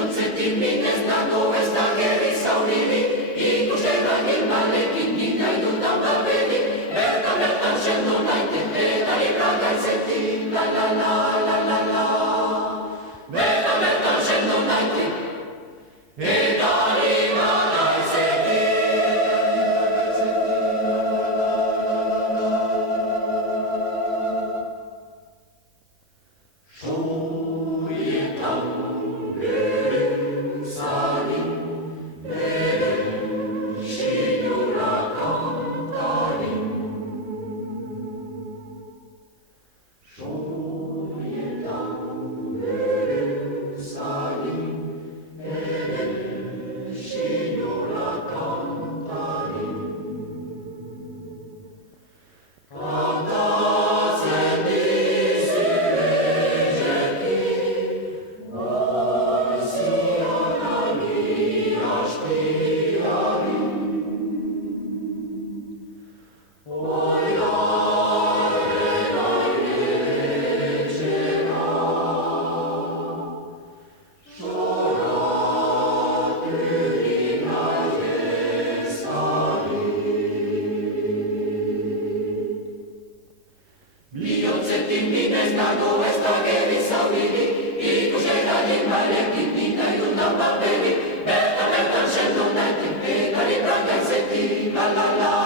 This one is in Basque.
Bihotzetik minez dago ez da gerri zauririk, ikusten animalekin nik nahi dutan paperik, bertan sendo naiten eta libra gaitzetik, la la la la la la. Bertan sendo naiten eta libra Bihotzetik minez dago ez da gerri zauririk, ikusten animalekin nik nahi dutan paperik, bertan sendo naiten eta libra gaitzetik, la la la.